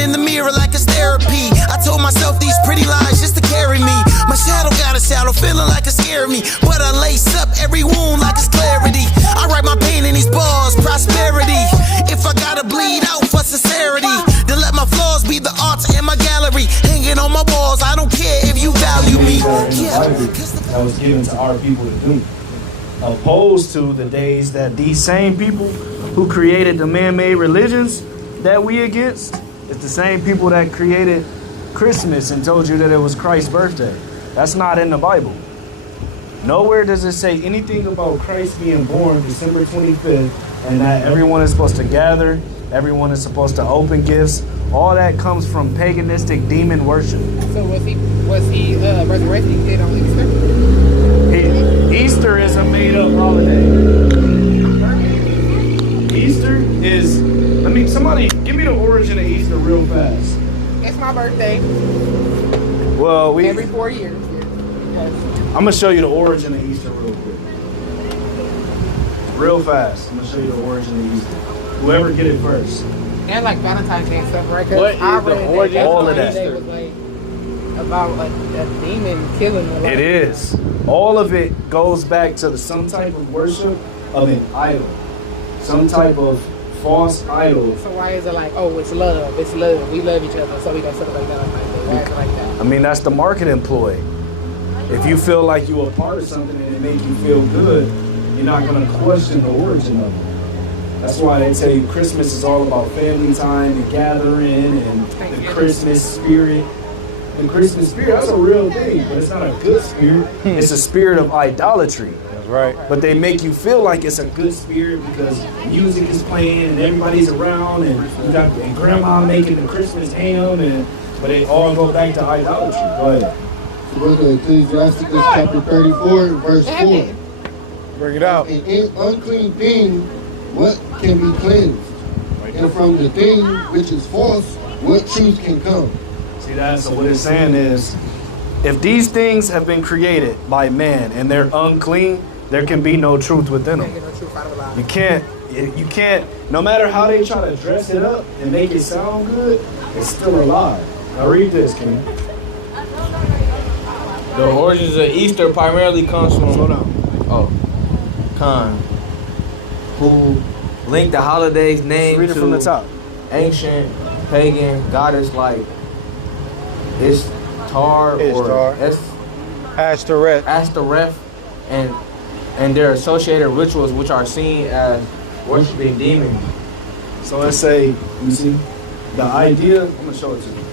in the mirror like it's therapy. I told myself these pretty lines just to carry me. My shadow got a shadow, feeling like it's scaring me. But I lace up every wound like it's clarity. I write my pain in these bars, prosperity. If I gotta bleed out for sincerity, then let my flaws be the art in my gallery. Hanging on my walls, I don't care if you value me. That was given to our people to do. Opposed to the days that these same people who created the man-made religions that we against, it's the same people that created Christmas and told you that it was Christ's birthday. That's not in the Bible. Nowhere does it say anything about Christ being born December 25th and that everyone is supposed to gather, everyone is supposed to open gifts. All that comes from paganistic demon worship. So was he resurrected dead on Easter? Easter is a made-up holiday. Easter is, somebody give me the origin of Easter real fast. It's my birthday. Well, every 4 years. I'm gonna show you the origin of Easter real quick. Real fast. I'm gonna show you the origin of Easter. Whoever get it first. And like Valentine's Day and stuff, right? What is the origin? All of that. Day was like about a demon killing a lot. It is. All of it goes back to some type of worship of an idol. Some type of false idol. So why is it like, oh, it's love, we love each other, so we got something like that on my day? Why is it like that? I mean, that's the marketing ploy. If you feel like you're a part of something and it makes you feel good, you're not going to question the origin of it. That's why they tell you Christmas is all about family time and gathering and the Christmas spirit. The Christmas spirit, that's a real thing, but it's not a good spirit. It's a spirit of idolatry. That's right. But they make you feel like it's a good spirit because music is playing and everybody's around and you got and grandma making the Christmas ham, but it all go back to idolatry. Go ahead. Book of Ecclesiastes chapter 34, verse 4. Bring it out. An unclean thing, what can be cleansed? And from the thing which is false, what truth can come? See that? So what it's saying is, if these things have been created by man and they're unclean, there can be no truth within them. You can't, no matter how they try to dress it up and make it sound good, it's still a lie. Now read this, King. The origins of Easter primarily comes from Khan, who linked the holiday's name read it to from the top. Ancient pagan goddess like Ishtar or Ashtoreth, and their associated rituals, which are seen as worshiping demons. So let's say, you see, the idea, I'm going to show it to you.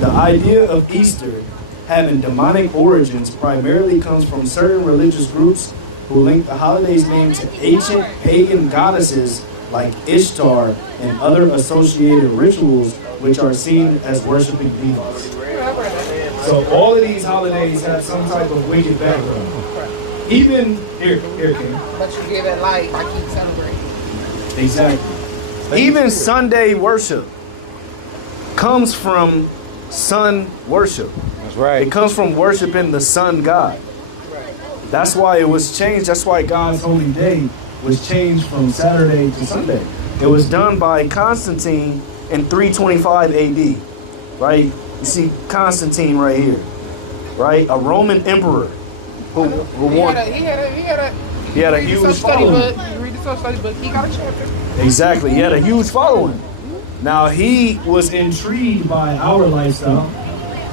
The idea of Easter having demonic origins primarily comes from certain religious groups who link the holiday's name to ancient pagan goddesses like Ishtar and other associated rituals which are seen as worshiping demons. So all of these holidays have some type of wicked background. Even, here, King. But you give it life by keep celebrating. Exactly. Even Sunday worship comes from sun worship. That's right. It comes from worshiping the sun god. That's why it was changed. That's why God's holy day was changed from Saturday to Sunday. It was done by Constantine in 325 AD, right? You see Constantine right here, right? A Roman emperor who won. He had a huge following. You read the study book, he got a chapter. Exactly. He had a huge following. Now, he was intrigued by our lifestyle,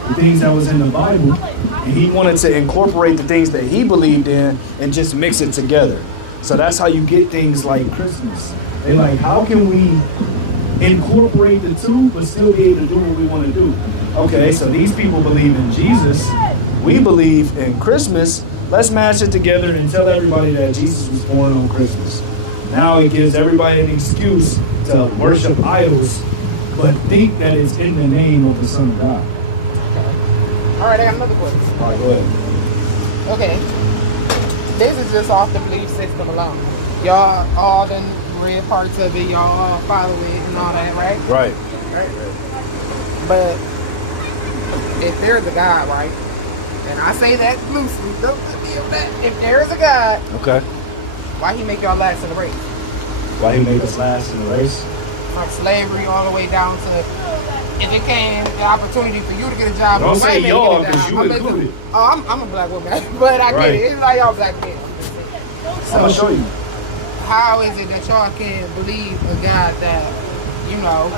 the things that was in the Bible, and he wanted to incorporate the things that he believed in and just mix it together. So that's how you get things like Christmas. They're like, how can we incorporate the two but still be able to do what we want to do? Okay, so these people believe in Jesus. We believe in Christmas. Let's mash it together and tell everybody that Jesus was born on Christmas. Now it gives everybody an excuse to worship idols, but think that it's in the name of the Son of God. All right, I got another question. All right, go ahead. Okay, this is just off the belief system alone. Y'all all done read parts of it, y'all all follow it and all that, right? Right. But if there's a God, right, and I say that loosely, don't let me on that. If there is a God, Okay. why he make y'all last in the race? Why he made us last in the race? from slavery all the way down to if it came the opportunity for you to get a job. Don't or say white man to y'all, get a 'cause job, you I'm making- included. Oh, I'm a black woman, but I Right. get it. It's like y'all black men. I'm gonna show you. How is it that y'all can believe a God that, you know,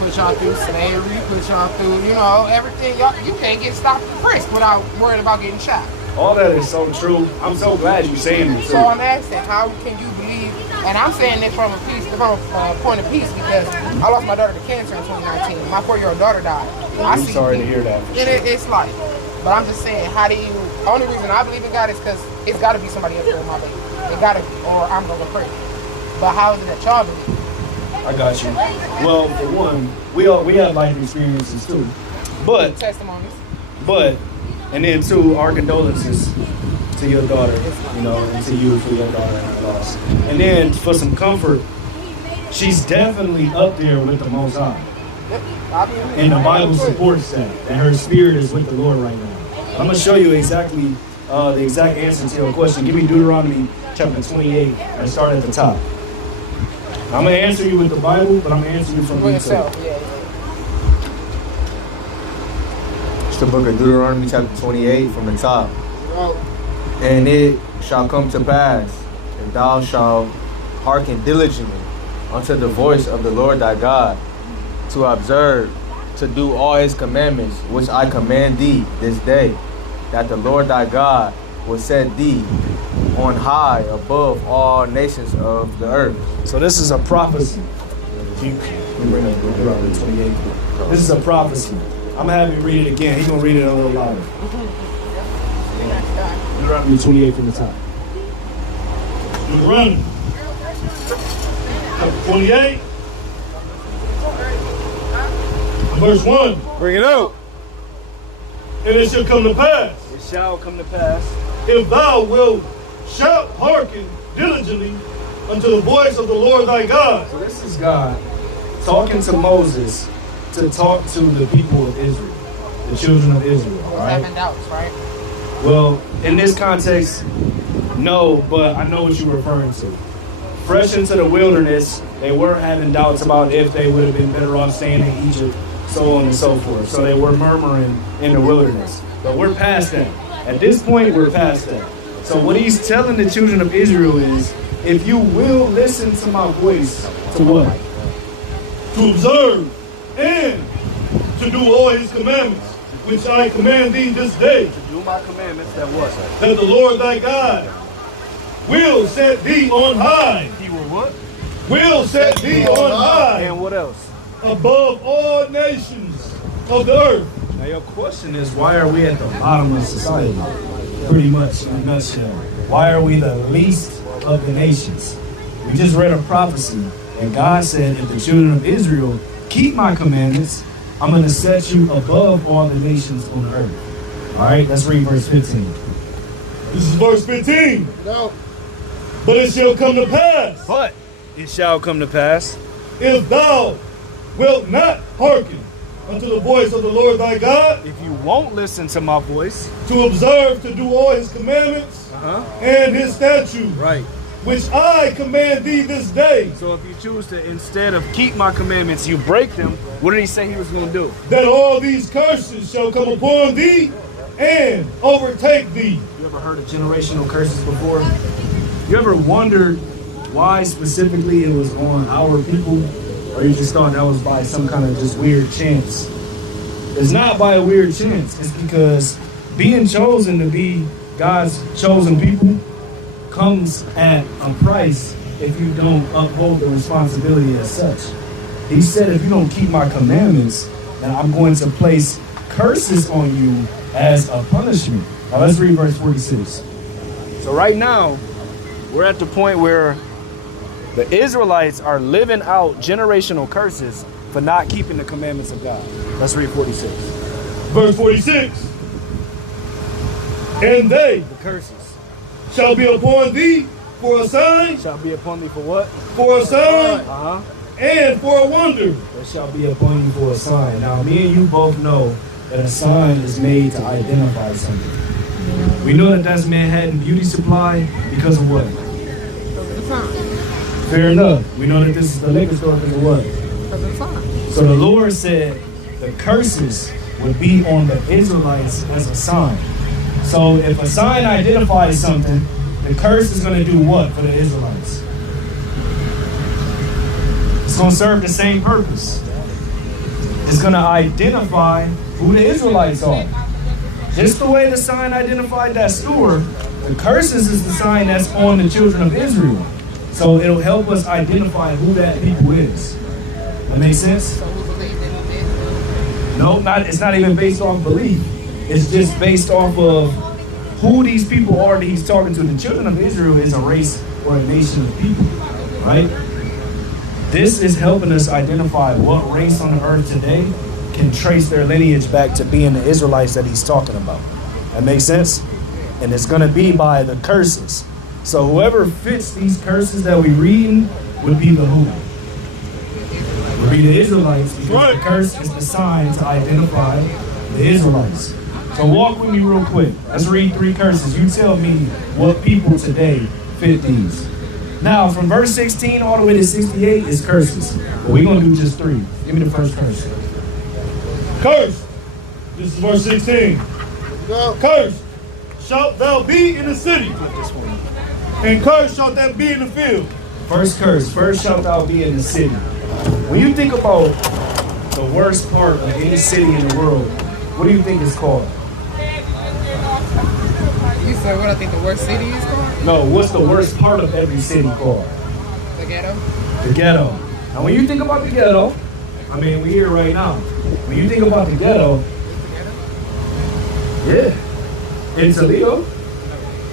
put y'all through slavery, put y'all through, you know, everything? Y'all, you can't get stopped and frisked without worrying about getting shot. All that is so true. I'm so glad you're saying it too. So I'm asking, how can you believe? And I'm saying this from a point of peace because I lost my daughter to cancer in 2019. My 4-year-old daughter died. I'm sorry to hear that. It's like, but I'm just saying, how do you? The only reason I believe in God is because it's got to be somebody else for my baby. It got to be, or I'm gonna go crazy. But how is it that y'all believe? I got you. Well, for one, we have life experiences too, but Testimonies. and then two, our condolences to your daughter, you know, and to you for your daughter and her loss. And then for some comfort, she's definitely up there with the Most High. And the Bible supports that her spirit is with the Lord right now. I'm gonna show you exactly the exact answer to your question. Give me Deuteronomy chapter 28 and start at the top. I'm gonna answer you with the Bible, but I'm gonna answer you from For yourself. yourself, yeah. It's the book of Deuteronomy chapter 28 from the top. And it shall come to pass, if thou shalt hearken diligently unto the voice of the Lord thy God, to observe, to do all his commandments, which I command thee this day, that the Lord thy God will set thee on high above all nations of the earth. So this is a prophecy. Deuteronomy 28. This is a prophecy. I'm gonna have you read it again. He's gonna read it a little louder. Deuteronomy 28 from the top. Deuteronomy chapter 28, verse 1. Bring it out. And it shall come to pass, It shall come to pass. if thou wilt shout hearken diligently unto the voice of the Lord thy God. So this is God talking to Moses to talk to the people of Israel, the children of Israel. All right. Having doubts, right? Well, in this context, no, but I know what you're referring to. Fresh into the wilderness, they were having doubts about if they would have been better off staying in Egypt, so on and so forth. So they were murmuring in the wilderness. But we're past that. At this point, we're past that. So what he's telling the children of Israel is, if you will listen to my voice, to what? To observe and to do all his commandments, which I command thee this day, Do my commandments, that what? that the Lord thy God will set thee on high. He will what? Will set thee on high And what else? above all nations of the earth. Now your question is, why are we at the bottom of society? Pretty much in a nutshell. Why are we the least of the nations? We just read a prophecy, and God said, if the children of Israel keep my commandments, I'm going to set you above all the nations on the earth. All right, let's read verse 15. This is verse 15. No. But it shall come to pass, But it shall come to pass, if thou wilt not hearken unto the voice of the Lord thy God, if you won't listen to my voice, to observe to do all his commandments and his statutes, right. which I command thee this day, So if you choose to, instead of keep my commandments, you break them, what did he say he was going to do? that all these curses shall come upon thee and overtake thee. You ever heard of generational curses before? You ever wondered why specifically it was on our people? Or you just thought that was by some kind of just weird chance? It's not by a weird chance. It's because being chosen to be God's chosen people comes at a price if you don't uphold the responsibility as such. He said, if you don't keep my commandments, then I'm going to place curses on you as a punishment. Now let's read verse 46. So right now, we're at the point where the Israelites are living out generational curses for not keeping the commandments of God. Let's read 46. Verse 46. And they The curses shall be upon thee for a sign, shall be upon thee for what? for a sign, Uh-huh. and for a wonder. That shall be upon you for a sign. Now, me and you both know that a sign is made to identify something. We know that that's Manhattan Beauty Supply because of what? Fair enough. We know that this is the liquor store because of what? Because of the sign. So the Lord said the curses would be on the Israelites as a sign. So if a sign identifies something, the curse is going to do what for the Israelites? It's going to serve the same purpose. It's going to identify who the Israelites are. Just the way the sign identified that store, the curses is the sign that's on the children of Israel. So it'll help us identify who that people is. That makes sense? So who believed in it? No, it's not even based off belief. It's just based off of who these people are that he's talking to. The children of Israel is a race or a nation of people, right? This is helping us identify what race on the earth today can trace their lineage back to being the Israelites that he's talking about. That makes sense? And it's going to be by the curses. So whoever fits these curses that we read would be the who? Would be the Israelites, because the curse is the sign to identify the Israelites. So walk with me real quick. Let's read 3 curses. You tell me what people today fit these. Now, from verse 16 all the way to 68 is curses. But we're going to do just 3. Give me the first curse. Curse. This is verse 16. Curse shalt thou be in the city, and cursed shalt thou be in the field. First curse. First shalt thou be in the city. When you think about the worst part of any city in the world, what do you think it's called? You said what I think the worst city is called? No, what's the worst part of every city called? The ghetto. The ghetto. Now, when you think about the ghetto, I mean, we're here right now. When you think about the ghetto, yeah, in Toledo,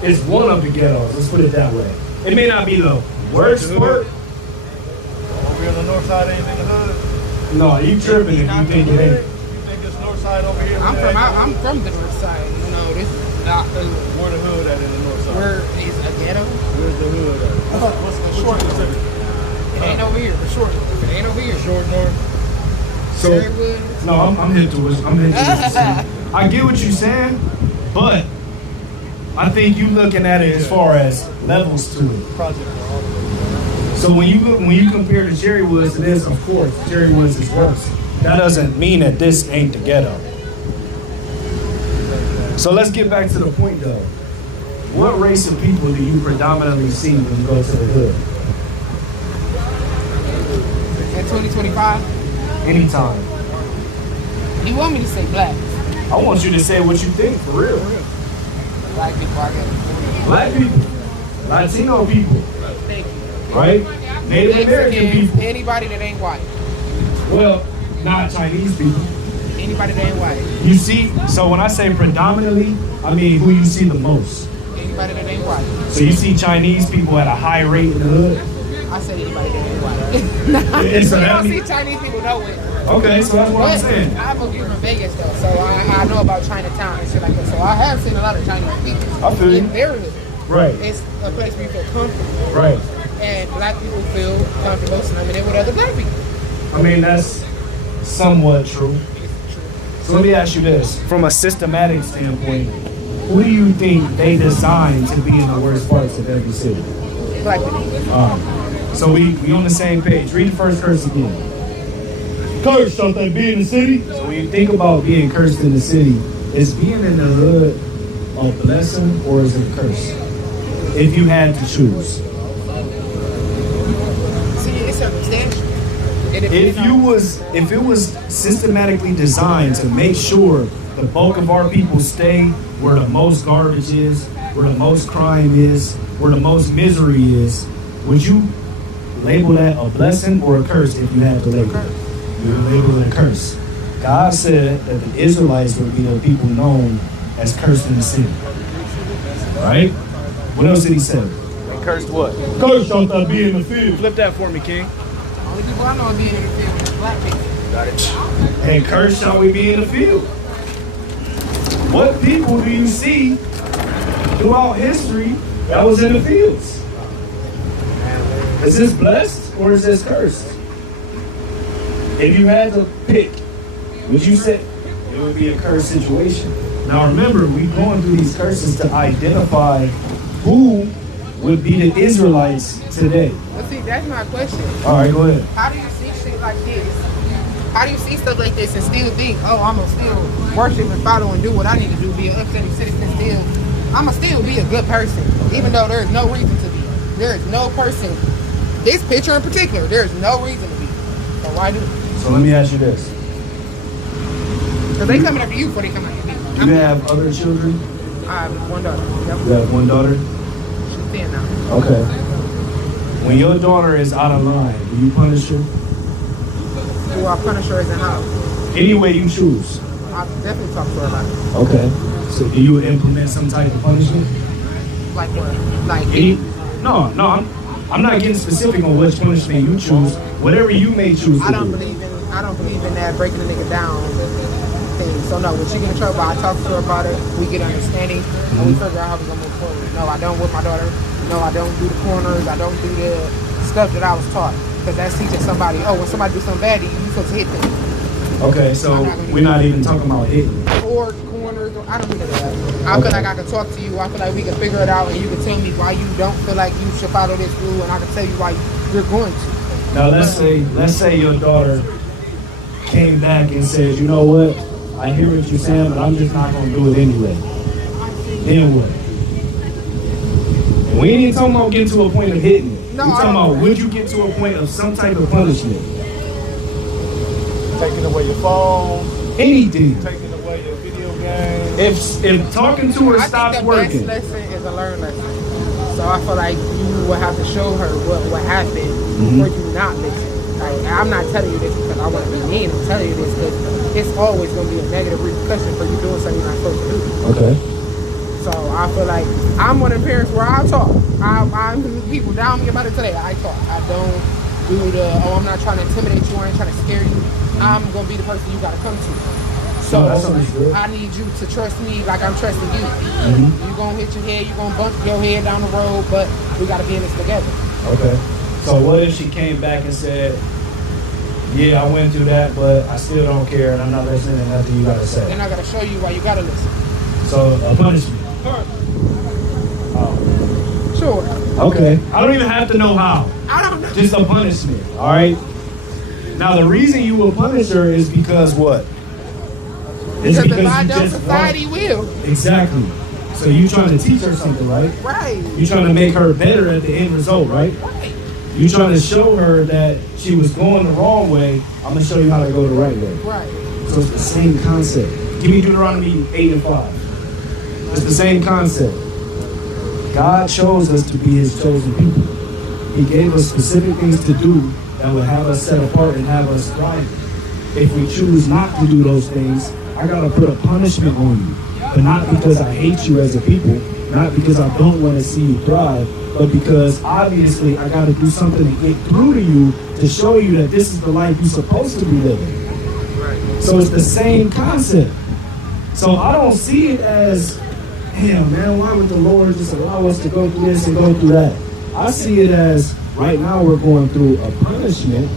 it's one of the ghettos. Let's put it that way. It may not be the worst part. Over here on the north side ain't in the hood. No, you tripping if you think it ain't. You think this north side over here? I'm from the north side. No, this is not the hood. Where the hood at in the north side? Where is a ghetto? Where's the hood at? What's the short considered? It ain't over here. For short. It ain't over here. Short north. So, no, I'm hip to it. I'm hip to what you're saying. I get what you're saying, but I think you looking at it as far as levels to it. Project. So when you compare the Cherrywoods to this, of course, Cherrywoods is worse. That doesn't mean that this ain't the ghetto. So let's get back to the point though. What race of people do you predominantly see when you go to the hood? In 2025, Anytime. you want me to say black? I want you to say what you think, for real. Black people, I guess. Black people, Latino people, Thank you. right? Native American people. Anybody that ain't white. Well, not Chinese people. Anybody that ain't white. You see, so when I say predominantly, I mean who you see the most. Anybody that ain't white. So you see Chinese people at a high rate in the hood? I said anybody that ain't white. Yeah, so You that don't see mean- Chinese people nowhere. Okay, so that's what I'm saying. I'm from Vegas though, so I know about Chinatown and shit like that. So I have seen a lot of Chinese people. I feel you. In their hood. Right, It's a place where you feel comfortable. right. And black people feel comfortable slumming in with other black people. I mean, that's somewhat true. So let me ask you this. From a systematic standpoint, who do you think they designed to be in the worst parts of every city? Black people. So we on the same page. Read the first curse again. Cursed shalt thou be in the city. So when you think about being cursed in the city, is being in the hood a blessing or is it a curse? If you had to choose. See, it's circumstantial. If it was systematically designed to make sure the bulk of our people stay where the most garbage is, where the most crime is, where the most misery is, would you label that a blessing or a curse if you had to label it? You would label it a curse. God said that the Israelites would be the people known as cursed in the city. Right? What else did he say? They cursed what? Cursed shalt thou be in the field. Flip that for me, King. Only people I know being in the field is black people. Got it. And cursed shall we be in the field. What people do you see throughout history that was in the fields? Is this blessed or is this cursed? If you had to pick, would you say it would be a cursed situation? Now remember, we're going through these curses to identify who would be the Israelites today? But see, that's my question. All right, go ahead. How do you see shit like this? How do you see stuff like this and still think, oh, I'm gonna still worship and follow and do what I need to do, be an upstanding citizen still? I'm gonna still be a good person, even though there's no reason to be. There is no person, this picture in particular, there's no reason to be. So why do it? So let me ask you this. Because they coming after you before they come after me. Do you have other children? I have one daughter. Yep. You have one daughter? She's 10 now. Okay. When your daughter is out of line, do you punish her? Do I punish her as in how? Any way you choose. I definitely talk to her about it. Okay. So do you implement some type of punishment? Like what? Like No, I'm not getting specific on which punishment you choose. Whatever you may choose to I don't do. believe in that breaking a nigga down thing. So no, when she get in trouble, I talk to her about it. We get understanding, and we figure out how we're gonna move forward. No, I don't whip my daughter. No, I don't do the corners. I don't do the stuff that I was taught. Because that's teaching somebody. Oh, when somebody do something bad to you, you supposed to hit them. Okay, so we're not even talking about hitting. Or corners. I don't do that. I feel like I can talk to you. I feel like we can figure it out, and you can tell me why you don't feel like you should follow this rule, and I can tell you why you're going to. Now let's say your daughter came back and says, you know what? I hear what you're saying, but I'm just not gonna do it anyway. Then what? And we ain't even talking about getting to a point of hitting it. No, We're talking about would you get to a point of some type of punishment? Taking away your phone, Anything. taking away your video games. If talking to her I stops think the working. best lesson is a learned lesson. So I feel like you will have to show her what happened for you not listen. Like, I'm not telling you this because I want to be mean. I'm telling you this because it's always going to be a negative repercussion for you doing something you're not supposed to do. Okay. So I feel like I'm one of the parents where I talk. I'm people down me about it today. I talk. I don't do the, I'm not trying to intimidate you. I ain't trying to scare you. I'm going to be the person you got to come to. So I need you to trust me like I'm trusting you. You're going to hit your head. You're going to bump your head down the road, but we got to be in this together. Okay. So what if she came back and said, yeah, I went through that, but I still don't care and I'm not listening to nothing you got to say? Then I got to show you why you got to listen. So a punishment. Sure. Okay. I don't even have to know how. I don't know. Just a punishment. All right. Now the reason you will punish her is because what? It's Because if I you don't, just society want. will. Exactly. So you trying to teach her something, right? Right. You trying to make her better at the end result, right? Right. You trying to show her that she was going the wrong way. I'm gonna show you how to go the right way. Right. So it's the same concept. Give me Deuteronomy 8 and 5. It's the same concept. God chose us to be his chosen people. He gave us specific things to do that would have us set apart and have us thriving. If we choose not to do those things, I gotta put a punishment on you. But not because I hate you as a people, not because I don't want to see you thrive, but because obviously I gotta do something to get through to you to show you that this is the life you're supposed to be living. So it's the same concept. So I don't see it as, damn man, why would the Lord just allow us to go through this and go through that? I see it as, right now we're going through a punishment,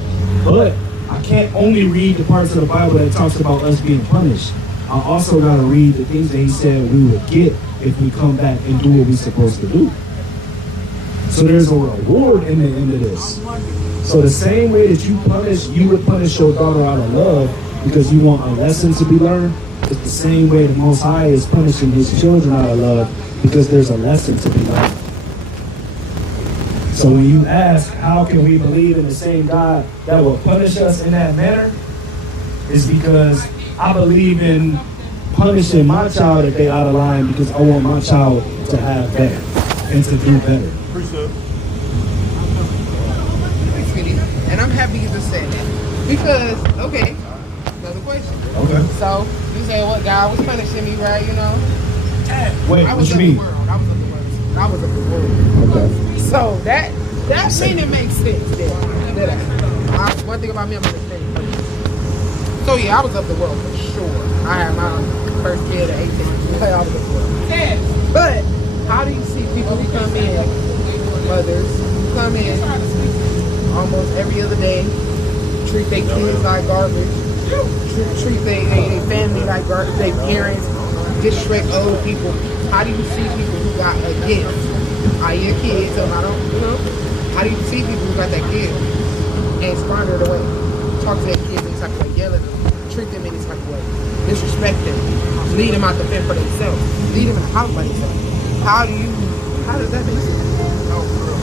but I can't only read the parts of the Bible that talks about us being punished. I also gotta read the things that he said we would get if we come back and do what we're supposed to do. So there's a reward in the end of this. So the same way that you would punish your daughter out of love because you want a lesson to be learned, it's the same way the Most High is punishing his children out of love because there's a lesson to be learned. So when you ask, how can we believe in the same God that will punish us in that manner? Is because I believe in punishing my child if they out of line because I want my child to have better and to do better. And I'm happy you just said that. Because, okay, another question. Okay. So, you say, what, God was punishing me, right, you know? Wait, I what was you of mean? the world. I was of the world. Okay. So, that meaning makes sense then. One thing about me, I'm an extended person. So, yeah, I was of the world for sure. I had my first kid at 18. I was of the world. But, how do you see people who come in, mothers, who come in almost every other day, treat their kids like garbage, treat their family like garbage, their parents, disrespect old people? How do you see people who got a gift How your kids, so I don't, you know, how do you see people who got that kid and squander it away? Talk to their kids in this type of way, yell at them, treat them in this type of way, disrespect them, lead them out the fence for themselves, lead them in the house by themselves. How does that make sense? No, for real.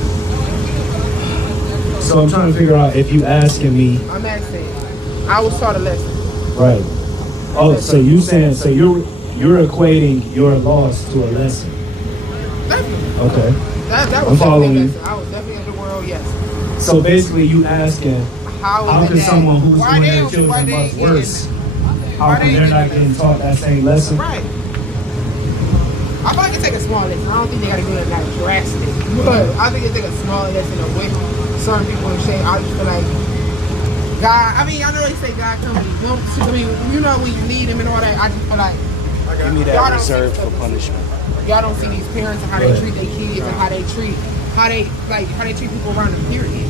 So I'm trying to figure out if you asking me. I'm asking, I was taught a lesson. Right. Oh, so you saying, so you're equating your loss to a lesson. Definitely. Okay. That was I'm following definitely a you. lesson. I was definitely in the world, yes. So basically you asking, how can someone who's doing their children much worse, how come they're not getting taught that same lesson? Right. I thought I could take a small lesson. I don't think they got to do it that drastic. But I think they take a small lesson of with certain people and say, I just feel like God, I mean, I know they say God comes when he wants to. I mean, you know, when you need him and all that, I just feel like Give me that reserved for punishment. Y'all don't see these parents and how they treat their kids and how they treat people around them, period.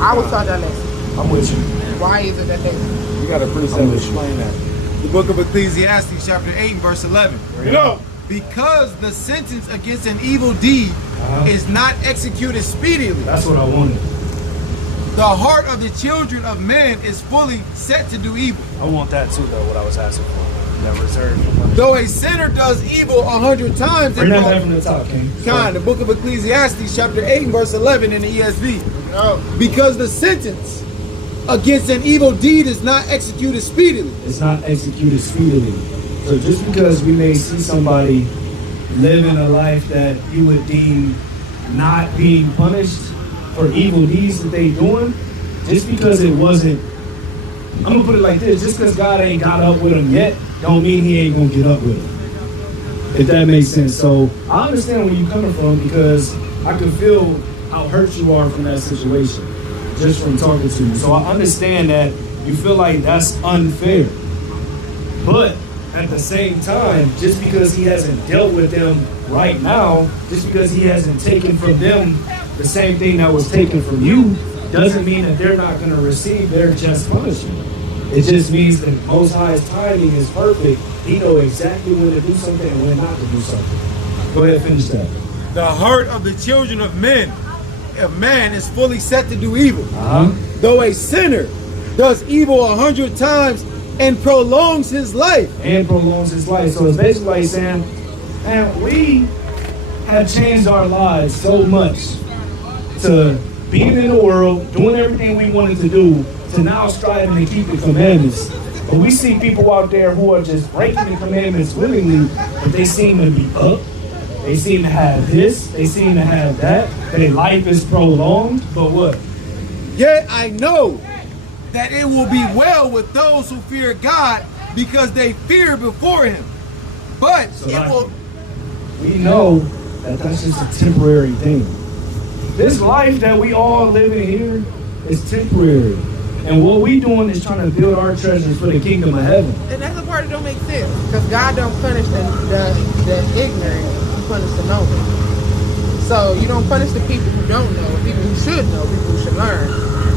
I was taught that lesson. I'm with you. Why is it that they You got a precept to explain that. The book of Ecclesiastes, chapter 8, verse 11. You know, Because the sentence against an evil deed is not executed speedily, That's what I wanted. the heart of the children of men is fully set to do evil. I want that too, though, what I was asking for. That reserved for punishment. Though a sinner does evil 100 times, Bring that back from the top, King. the book of Ecclesiastes, chapter 8, verse 11 in the ESV. Because the sentence against an evil deed is not executed speedily. It's not executed speedily. So just because we may see somebody living a life that you would deem not being punished for evil deeds that they doing, just because it wasn't, I'm gonna put it like this, just because God ain't got up with them yet, don't mean he ain't gonna get up with them. If that makes sense. So I understand where you're coming from because I can feel how hurt you are from that situation, just from talking to you. So I understand that you feel like that's unfair. But at the same time, just because he hasn't dealt with them right now, just because he hasn't taken from them the same thing that was taken from you, doesn't mean that they're not going to receive their just punishment. It just means that Most High's timing is perfect. He knows exactly when to do something and when not to do something. Go ahead, finish that. The heart of the children of men, man is fully set to do evil. Though a sinner does evil 100 times and prolongs his life. And prolongs his life. So it's basically like saying, man, we have changed our lives so much to being in the world, doing everything we wanted to do, to now striving to keep the commandments. But we see people out there who are just breaking the commandments willingly, but they seem to be up. They seem to have this, they seem to have that. Their life is prolonged, but what? Yet I know that it will be well with those who fear God because they fear before him. But So it will... we know that that's just a temporary thing. This life that we all live in here is temporary. And what we doing is trying to build our treasures for the kingdom of heaven. And that's the part that don't make sense. Because God don't punish the ignorant, he punish the knowing. So you don't punish the people who don't know, people who should know, people who should learn.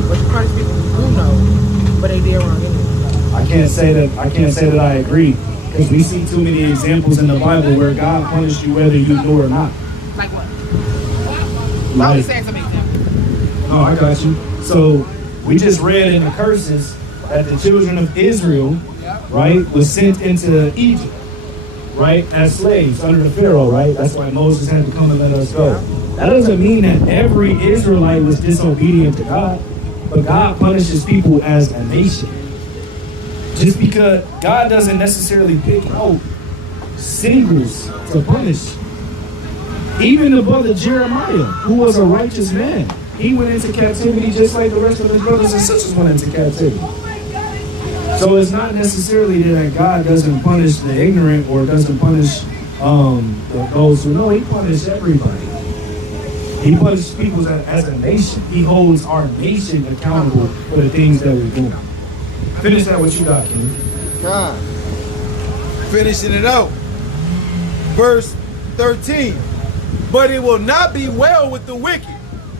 But you punish people who do know, but they did wrong anyway. I can't say that I agree. Because we see too many examples in the Bible where God punished you whether you do or not. Like what? I Like, was saying some examples. oh, I got you. So we just read in the curses that the children of Israel, right, was sent into Egypt, right, as slaves under the Pharaoh, right? That's why Moses had to come and let us go. That doesn't mean that every Israelite was disobedient to God, but God punishes people as a nation. Just because God doesn't necessarily pick out singles to punish. Even the brother Jeremiah, who was a righteous man, he went into captivity just like the rest of his brothers and sisters went into captivity. So it's not necessarily that God doesn't punish the ignorant or doesn't punish those who know. He punishes everybody. He punishes people as a nation. He holds our nation accountable for the things that we're doing. Finish that what you got, King. God. Finishing it out. Verse 13. But it will not be well with the wicked.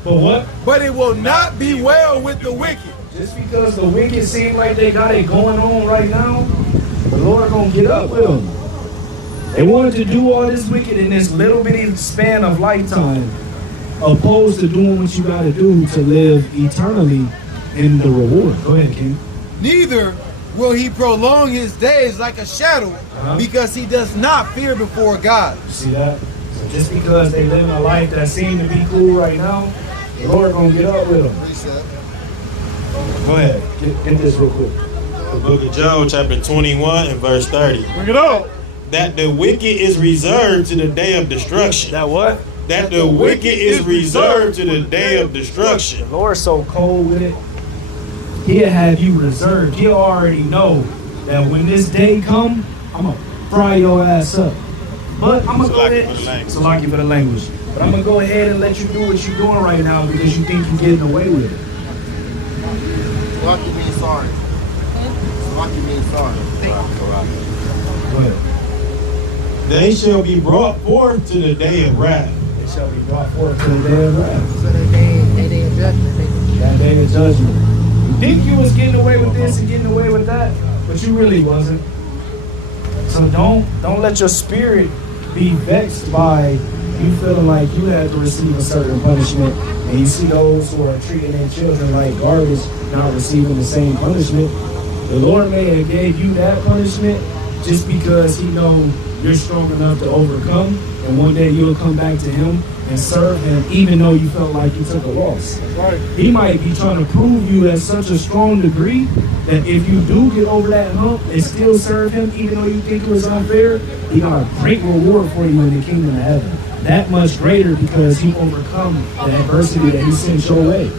But what? But it will not be well with the wicked. Just because the wicked seem like they got it going on right now, the Lord gonna get up with them. They wanted to do all this wicked in this little bitty span of lifetime, opposed to doing what you got to do to live eternally in the reward. Go ahead, King. Neither will he prolong his days like a shadow, because he does not fear before God. See that? So just because they live in a life that seems to be cool right now, the Lord gonna get up with them. Reset. Go ahead, get this real quick. The book of Job, chapter 21 and verse 30. Bring it up. That the wicked is reserved to the day of destruction. That what? That the wicked is reserved to the day of destruction. The Lord's so cold with it. He'll have you reserved. He'll already know that when this day come, I'm gonna fry your ass up. But I'm gonna go ahead. It's a lucky for the language. But I'm gonna go ahead and let you do what you're doing right now because you think you're getting away with it. Lucky means sorry. Lucky means sorry. Go ahead. They shall be brought forth to the day of wrath. They shall be brought forth to the day of wrath. So that day of judgment. That day of judgment. You think you was getting away with this and getting away with that, but you really wasn't. So don't let your spirit be vexed by you feeling like you had to receive a certain punishment, and you see those who are treating their children like garbage not receiving the same punishment. The Lord may have gave you that punishment just because He knows you're strong enough to overcome, and one day you'll come back to Him and serve Him, even though you felt like you took a loss. Right. He might be trying to prove you at such a strong degree that if you do get over that hump and still serve Him, even though you think it was unfair, He got a great reward for you in the kingdom of heaven. That much greater because you overcome the adversity that He sent your way.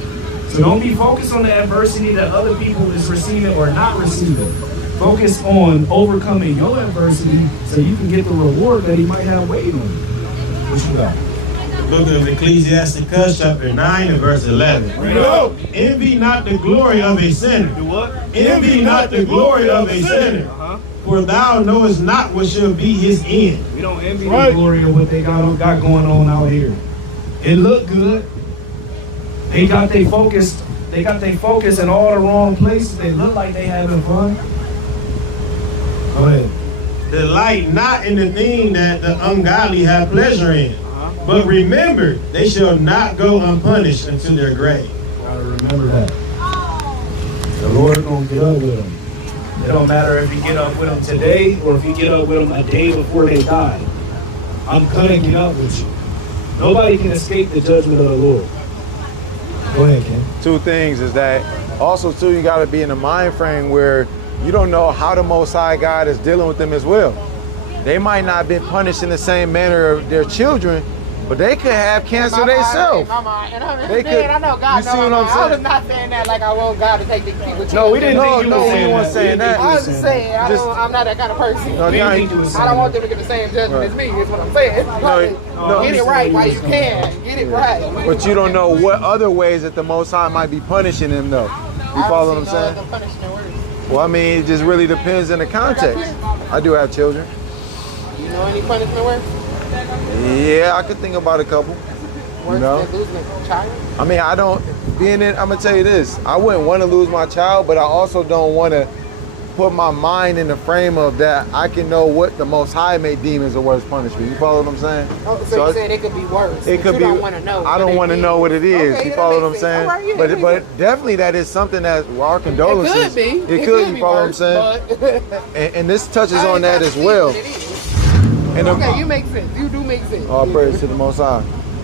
So don't be focused on the adversity that other people is receiving or not receiving. Focus on overcoming your adversity so you can get the reward that He might have waiting on you. What you got? Book of Ecclesiasticus, chapter 9 and verse 11. Envy not the glory of a sinner. Do what? Envy not the glory of a sinner. For thou knowest not what shall be his end. We don't envy the glory of what they got going on out here. It look good. They got their focus in all the wrong places. They look like they having fun. Go ahead. Delight not in the thing that the ungodly have pleasure in. But remember, they shall not go unpunished into their grave. Gotta remember that. The Lord gonna get up with them. It don't matter if you get up with them today or if you get up with them a day before they die. I'm gonna get up with you. Nobody can escape the judgment of the Lord. Go ahead, Ken. Two things is that also too, you got to be in a mind frame where you don't know how the Most High God is dealing with them as well. They might not have been punished in the same manner of their children, but they could have cancer themselves. They could. I know God. You see what I'm saying? I was not saying that like I want God to take the people. No, we didn't think you No, was we saying weren't that. saying that. I was just saying, I'm not that kind of person. No, We didn't think you was saying I don't want that. them to get the same judgment as me, is what I'm saying. No, Get it right while you can. Get it right. But you don't know what other ways that the Most High might be punishing them though. You follow what I'm saying? Well, I mean, it just really depends in the context. I do have children. You know any punishment worse? Yeah, I could think about a couple. Worse No. than losing a child? I mean, I don't, being in, I'm gonna tell you this, I wouldn't want to lose my child, but I also don't want to put my mind in the frame of that I can know what the Most High may deem as the worst punishment. You follow what I'm saying? Oh, so you're saying it could be worse. It could you be. Don't want to know. I don't want to know what it is. Okay, you that follow what makes I'm sense. saying? All right, yeah, But definitely that is something that our condolences. It could be. It could. You be follow worse, what I'm saying? but- And this touches I on ain't that gotta as see well. what it is. And Okay, you make sense. You do make sense. All praise to the Most High.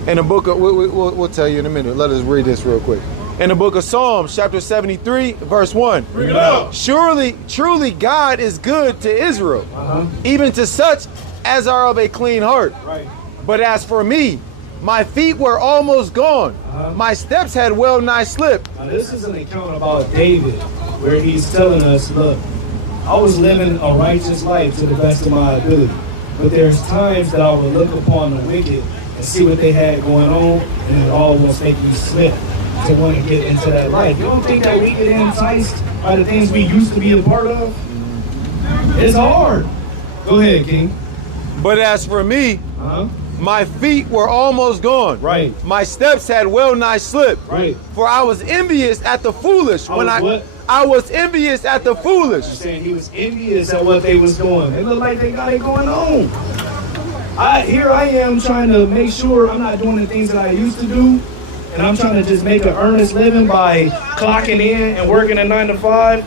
In the book of, we'll tell you in a minute. Let us read this real quick. In the book of Psalms, chapter 73, verse 1. Bring it up. Surely, truly, God is good to Israel, even to such as are of a clean heart. Right. But as for me, my feet were almost gone. My steps had well nigh slipped. Now this is an account about David where he's telling us, look, I was living a righteous life to the best of my ability. But there's times that I will look upon the wicked and see what they had going on, and it almost make me slip to want to get into that life. You don't think that we get enticed by the things we used to be a part of? It's hard. Go ahead, King. But as for me, my feet were almost gone. Right. My steps had well nigh slipped. Right. For I was envious at the foolish. What? I was envious at the foolish. I'm saying he was envious at what they was doing. It looked like they got it going on. Here I am trying to make sure I'm not doing the things that I used to do, and I'm trying to just make an earnest living by clocking in and working a 9 to 5.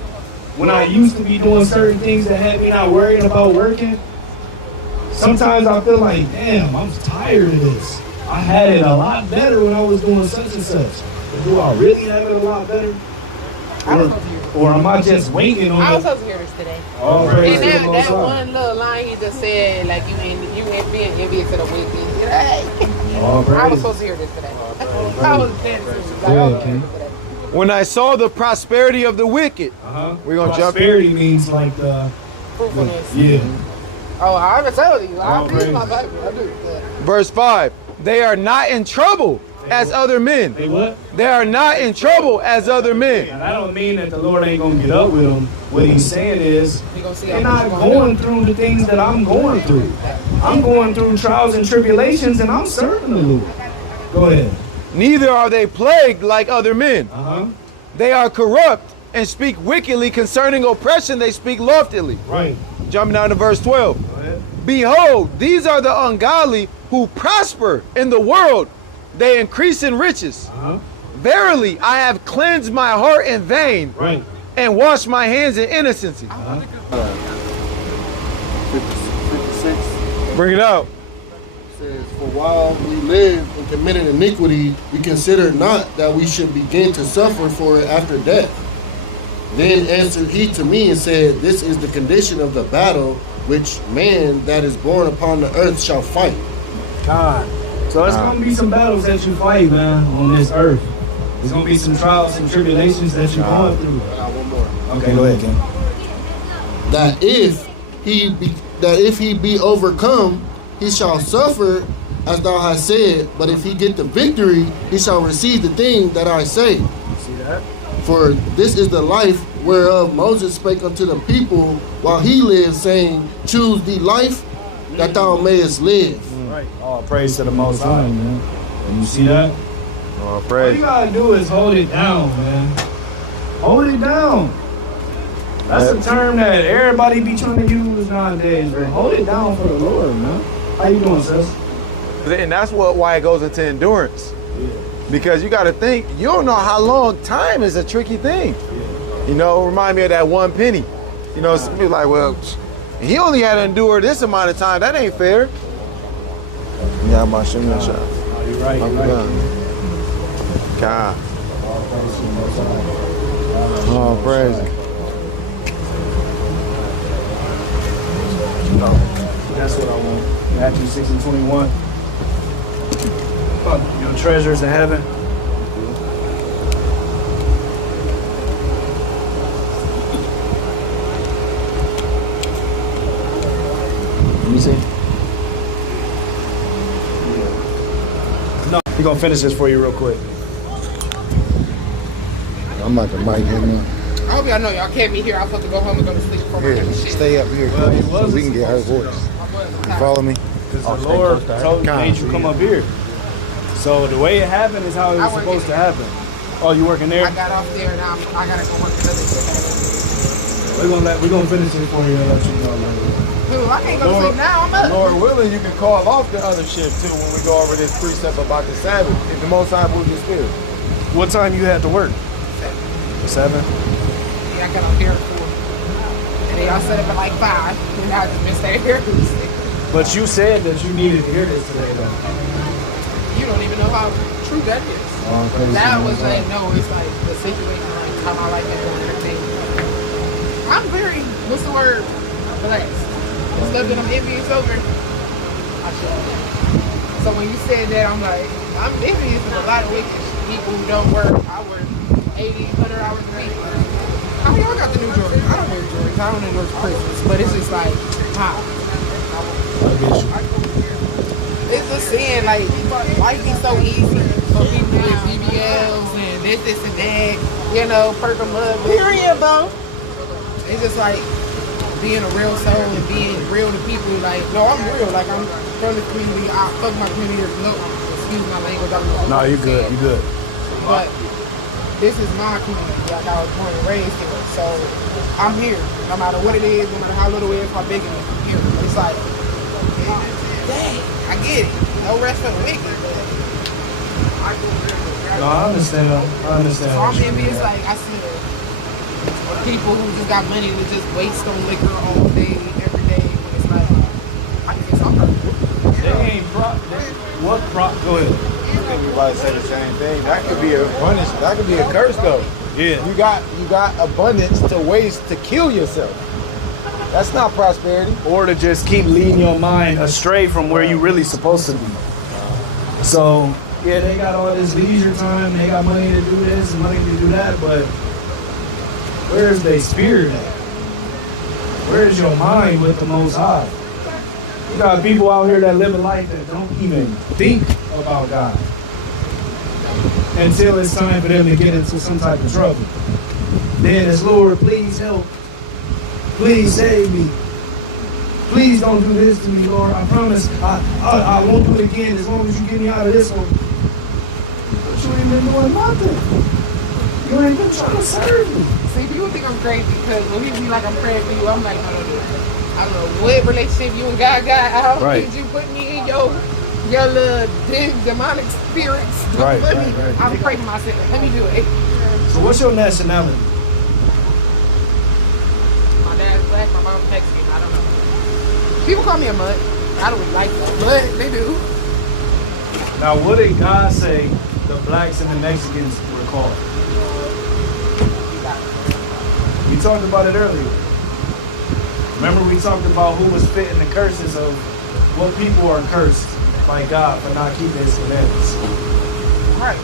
When I used to be doing certain things that had me not worrying about working, sometimes I feel like, damn, I'm tired of this. I had it a lot better when I was doing such and such. But do I really have it a lot better? Or am I just waiting on I was supposed to hear this today. Oh, praise and the that Most High. one little line he just said, like you ain't being envious of the wicked. Oh, praise. I was supposed to hear this today. I was dead serious. Like, I was hear this today. When I saw the prosperity of the wicked, we're going to jump in. Prosperity means like the Fruitfulness. yeah. Oh, I haven't told you. I Oh, read my praise. Bible. I do. Yeah. Verse 5, they are not in trouble as other men. They what? They are not in trouble as other men. And I don't mean that the Lord ain't gonna get up with them. What he's saying is We gonna see they're how not much going through the things that I'm going through. I'm going through trials and tribulations, and I'm serving the Lord. Go ahead. Neither are they plagued like other men. Uh-huh. They are corrupt and speak wickedly concerning oppression. They speak loftily. Right. Jumping down to verse 12. Go ahead. Behold, these are the ungodly who prosper in the world. They increase in riches. Uh-huh. Verily, I have cleansed my heart in vain Right. and washed my hands in innocency. 56 Bring it out. says, for while we live in committed iniquity, we consider not that we should begin to suffer for it after death. Then answered he to me and said, this is the condition of the battle which man that is born upon the earth shall fight. God. So it's gonna be some battles that you fight, man, on this earth. There's gonna be some trials and tribulations that you're going through. One more. Okay, go ahead, Ken. That if he be overcome, he shall suffer as thou hast said, but if he get the victory, he shall receive the thing that I say. See that? For this is the life whereof Moses spake unto the people while he lived, saying, choose thee life that thou mayest live. Right. All praise to the Most High, man. And you see that? Oh, All praise. you gotta do is hold it down, man. Hold it down. That's the term that everybody be trying to use nowadays, man. Hold it down for the Lord, man. How you doing, sis? And that's why it goes into endurance. Because you got to think, you don't know how long. Time is a tricky thing. You know, remind me of that one penny. You know, some people like, well, he only had to endure this amount of time. That ain't fair. Yeah, I'm about to shot. Oh, you're right, you're right. God. Oh, praise. That's what I want. Matthew 6:21. Your treasures in heaven. Let me see. No, we're gonna finish this for you real quick. I'm at the mic here now. I hope y'all know y'all can't be here. I'm supposed to go home and go to sleep for my Here, shit. stay up here, Well, he so wasn't we can get her voice. You follow me? Because the Lord told me made you come up here. So the way it happened is how it was I work supposed in to happen. Oh, you working there? I got off there and I gotta go work another shift. We're gonna finish it for you and let you know later. Dude, I can't go to sleep now. I'm up. Lord willing, you can call off the other shift too when we go over this precept about the Sabbath. If the Most High moves your spirit. What time you had to work? 7. Yeah, I got off here at 4. And then y'all set up at like 5. And I just been staying here. But you said that you needed to hear this today, though. You don't even know how true that is. That was like, no, it's like the situation, like how my life been going and everything. I'm very, what's the word? Blessed. The stuff that I'm envious over, I should. So when you said that, I'm like, I'm envious of a lot of wicked people who don't work. I work 80, 100 hours a week. I mean, I got the new Jordans. I don't wear Jordans. I don't endorse Christmas. But it's just like, how? It's just saying, like, life be so easy for people with BBLs and this and that, you know, perk 'em up. Period, bro. It's just like being a real soul and being real to people. Like, no, I'm real. Like, I'm from the community. I fuck my community. No, excuse my language. I don't know. No, you good. You good. But this is my community. Like, I was born and raised here. So I'm here. No matter what it is, no matter how little it is, how big it is, I'm here. It's like, dang, I get it. No rest for the wicked. No, I understand. So I'm envious, like I said, of people who just got money to just waste on liquor all day, every day. When it's like, I can fix something. They ain't what prop? Go ahead. I think we about to say the same thing. That could be a abundance. That could be a curse, though. Yeah. You got abundance to waste to kill yourself. That's not prosperity. Or to just keep leading your mind astray from where you really supposed to be. So yeah, they got all this leisure time. They got money to do this, money to do that, but where's their spirit at? Where's your mind with the Most High? You got people out here that live a life that don't even think about God until it's time for them to get into some type of trouble. Then it's, Lord, please help. Please save me. Please don't do this to me, Lord. I promise I won't do it again as long as you get me out of this one. But you ain't been doing nothing. You ain't been trying to serve me. See, people think I'm crazy because when people be like, I'm praying for you, I'm like, no. I don't know what relationship you and God got. I don't need you put me in your little demonic spirits. Right. I'm praying for myself. Let me do it. So what's your nationality? My dad's black, my mom's Mexican. I don't know. People call me a mutt. I don't really like that, but they do. Now, what did God say the blacks and the Mexicans were called? We talked about it earlier. Remember we talked about who was fitting the curses of what people are cursed by God for not keeping his commandments. Right.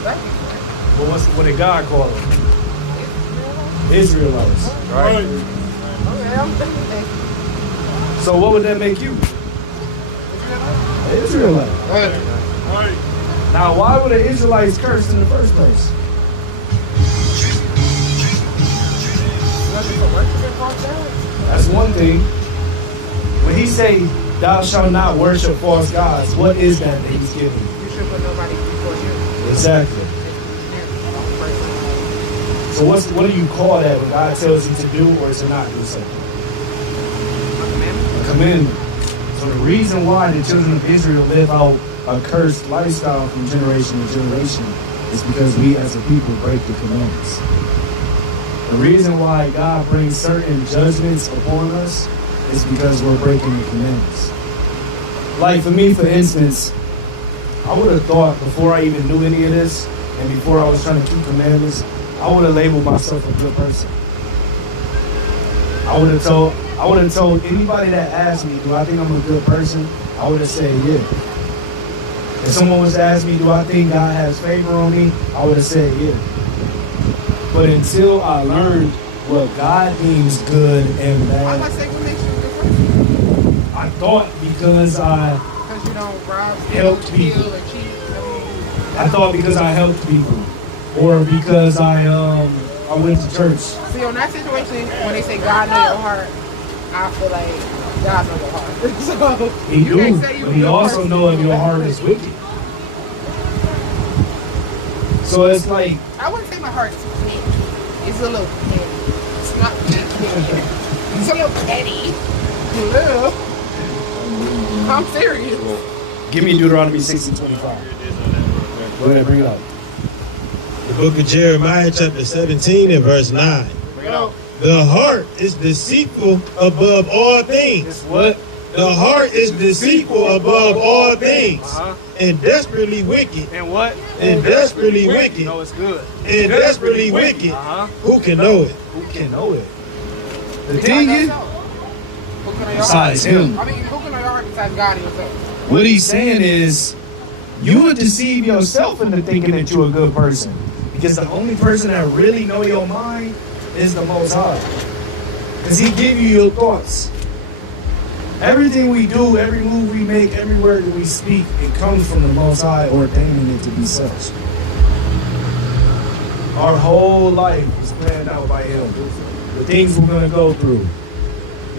But what did God call them? Israelites. Right? Okay, I'm thinking. So what would that make you? Israelite. Right. Now why were the Israelites cursed in the first place? That's one thing. When he say, thou shalt not worship false gods, what is that he's giving? You should put nobody before you. Exactly. So what do you call that when God tells you to do or to not do something? A commandment. So the reason why the children of Israel live out a cursed lifestyle from generation to generation is because we as a people break the commandments. The reason why God brings certain judgments upon us is because we're breaking the commandments. Like for me, for instance, I would have thought before I even knew any of this, and before I was trying to keep commandments, I would have labeled myself a good person. I would have told anybody that asked me, do I think I'm a good person? I would have said, yeah. If someone was to ask me, do I think God has favor on me? I would have said, yeah. But until I learned what God deems good and bad, I thought because you don't rob, helped people. Kill, or cheat. I thought because I helped people, or because I went to church. See, on that situation, when they say God know your heart, I feel like God know your heart. So He do, but He also know if your heart is wicked. So it's like, I wouldn't say my heart is petty. It's a little petty. It's not petty. It's a little petty. A little. I'm serious. give me Deuteronomy 16:25. Go ahead, bring it up. The book of Jeremiah, chapter 17 and verse 9. Bring it up. The heart is deceitful above all things. It's what? The heart is deceitful above all things, and desperately wicked. And what? And desperately wicked. No, it's good. And desperately wicked. Who can know it? Who can know it? The thing is, besides him. I mean, who can know your heart besides God and yourself? What he's saying is, you would deceive yourself into thinking that you're a good person. Because the only person that really know your mind is the Most High. Because he give you your thoughts. Everything we do, every move we make, every word that we speak, it comes from the Most High ordaining it to be such. Our whole life is planned out by him. The things we're going to go through.